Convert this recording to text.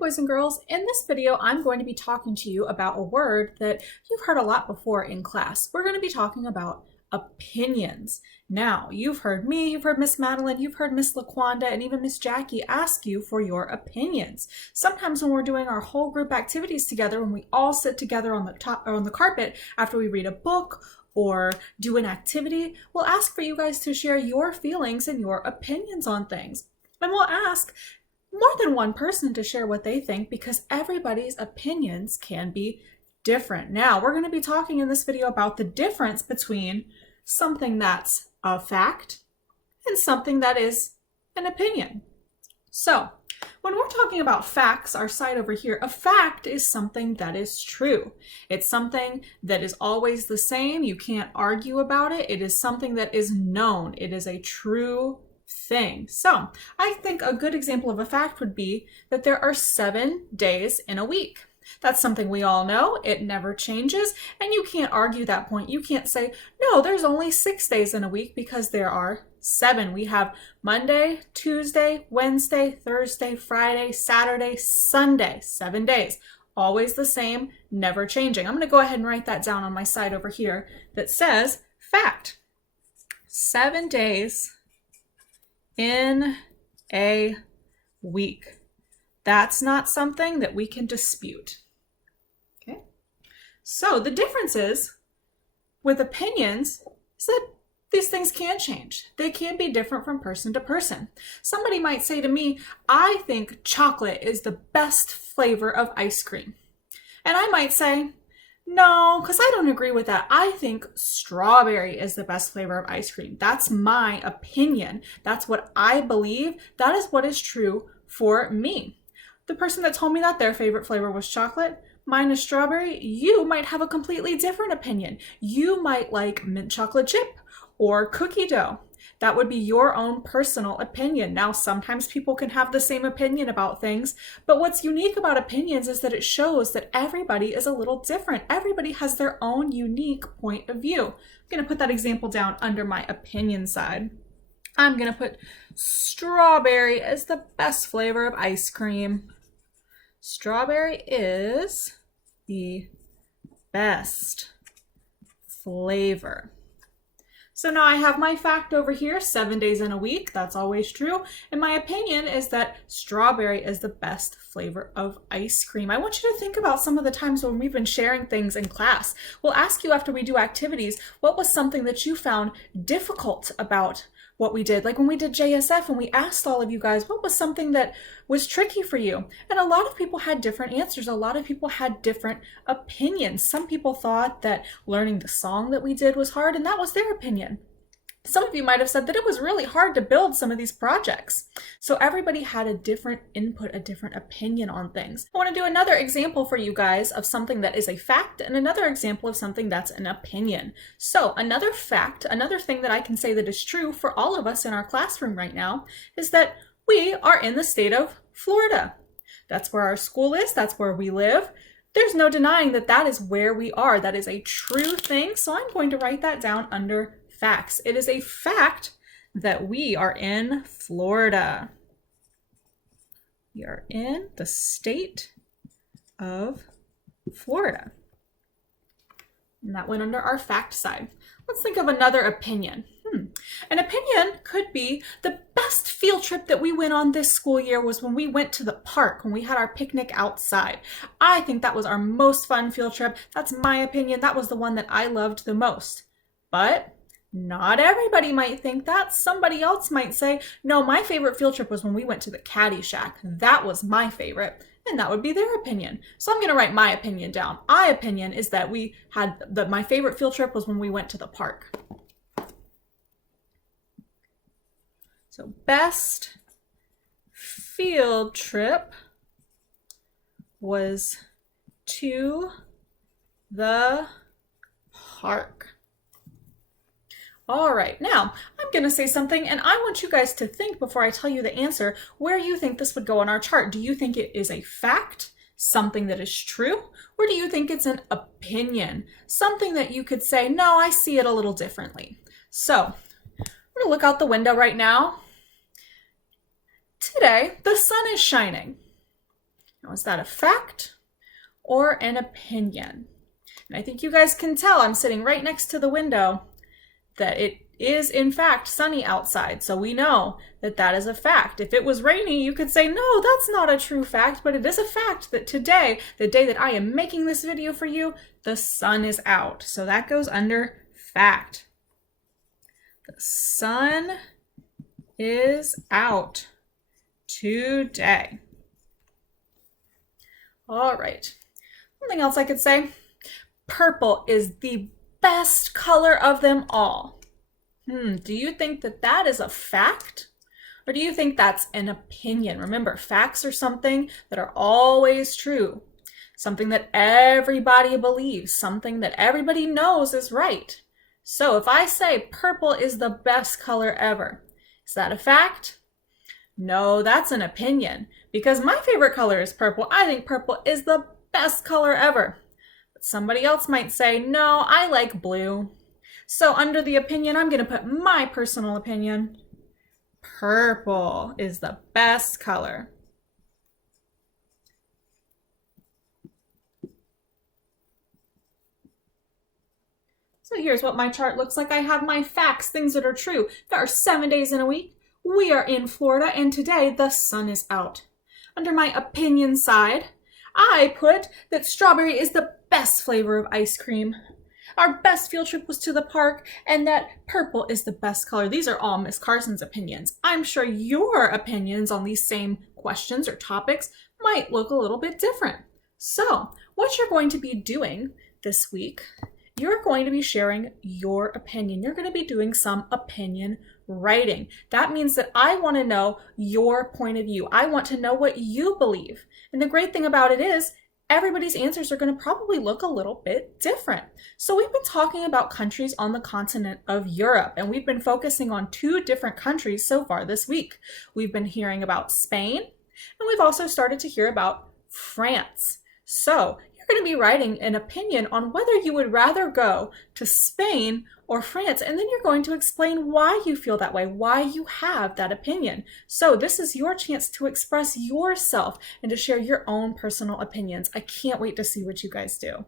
boys and girls, in this video I'm going to be talking to you about a word that you've heard a lot before in class. We're going to be talking about opinions. Now, you've heard me, you've heard Miss Madeline, you've heard Miss LaQuanda, and even Miss Jackie ask you for your opinions. Sometimes when we're doing our whole group activities together, when we all sit together on the carpet after we read a book or do an activity, we'll ask for you guys to share your feelings and your opinions on things. And we'll ask more than one person to share what they think because everybody's opinions can be different. Now, we're going to be talking in this video about the difference between something that's a fact and something that is an opinion. So, when we're talking about facts, our side over here, a fact is something that is true. It's something that is always the same. You can't argue about it. It is something that is known. It is a true thing. So I think a good example of a fact would be that there are 7 days in a week. That's something we all know. It never changes, and you can't argue that point. You can't say, no, there's only 6 days in a week because there are 7. We have Monday, Tuesday, Wednesday, Thursday, Friday, Saturday, Sunday, 7 days. Always the same, never changing. I'm going to go ahead and write that down on my side over here that says fact. 7 days in a week. That's not something that we can dispute. Okay? So the difference is with opinions is that these things can change. They can be different from person to person. Somebody might say to me, I think chocolate is the best flavor of ice cream. And I might say, no, because I don't agree with that. I think strawberry is the best flavor of ice cream. That's my opinion. That's what I believe. That is what is true for me. The person that told me that their favorite flavor was chocolate, mine is strawberry, you might have a completely different opinion. You might like mint chocolate chip or cookie dough. That would be your own personal opinion. Now, sometimes people can have the same opinion about things, but what's unique about opinions is that it shows that everybody is a little different. Everybody has their own unique point of view. I'm going to put that example down under my opinion side. I'm going to put strawberry as the best flavor of ice cream. Strawberry is the best flavor. So now I have my fact over here, 7 days in a week. That's always true. And my opinion is that strawberry is the best flavor of ice cream. I want you to think about some of the times when we've been sharing things in class. We'll ask you after we do activities, what was something that you found difficult about what we did? Like when we did JSF and we asked all of you guys, what was something that was tricky for you? And a lot of people had different answers. A lot of people had different opinions. Some people thought that learning the song that we did was hard, and that was their opinion. Some of you might have said that it was really hard to build some of these projects. So everybody had a different input, a different opinion on things. I want to do another example for you guys of something that is a fact and another example of something that's an opinion. So another fact, another thing that I can say that is true for all of us in our classroom right now is that we are in the state of Florida. That's where our school is. That's where we live. There's no denying that that is where we are. That is a true thing. So I'm going to write that down under facts. It is a fact that we are in Florida. We are in the state of Florida. And that went under our fact side. Let's think of another opinion. An opinion could be the best field trip that we went on this school year was when we went to the park, when we had our picnic outside. I think that was our most fun field trip. That's my opinion. That was the one that I loved the most. But not everybody might think that. Somebody else might say, no, my favorite field trip was when we went to the Caddy Shack. That was my favorite. And that would be their opinion. So I'm going to write my opinion down. My opinion is that my favorite field trip was when we went to the park. So best field trip was to the park. All right, now I'm going to say something and I want you guys to think before I tell you the answer where you think this would go on our chart. Do you think it is a fact, something that is true, or do you think it's an opinion, something that you could say, no, I see it a little differently? So I'm going to look out the window right now. Today, the sun is shining. Now, is that a fact or an opinion? And I think you guys can tell I'm sitting right next to the window that it is in fact sunny outside. So we know that that is a fact. If it was rainy, you could say, no, that's not a true fact, but it is a fact that today, the day that I am making this video for you, the sun is out. So that goes under fact. The sun is out today. All right. Something else I could say. Purple is the best color of them all. Do you think that that is a fact? Or do you think that's an opinion? Remember, facts are something that are always true. Something that everybody believes. Something that everybody knows is right. So if I say purple is the best color ever, is that a fact? No, that's an opinion. Because my favorite color is purple. I think purple is the best color ever. But somebody else might say, no, I like blue. So under the opinion, I'm going to put my personal opinion. Purple is the best color. So here's what my chart looks like. I have my facts, things that are true. There are 7 days in a week. We are in Florida, and today the sun is out. Under my opinion side, I put that strawberry is the best flavor of ice cream. Our best field trip was to the park, and that purple is the best color. These are all Miss Carson's opinions. I'm sure your opinions on these same questions or topics might look a little bit different. So what you're going to be doing this week, you're going to be sharing your opinion. You're going to be doing some opinion writing. That means that I want to know your point of view. I want to know what you believe. And the great thing about it is everybody's answers are going to probably look a little bit different. So we've been talking about countries on the continent of Europe, and we've been focusing on 2 different countries so far this week. We've been hearing about Spain, and we've also started to hear about France. So you're going to be writing an opinion on whether you would rather go to Spain or France, and then you're going to explain why you feel that way, why you have that opinion. So this is your chance to express yourself and to share your own personal opinions. I can't wait to see what you guys do.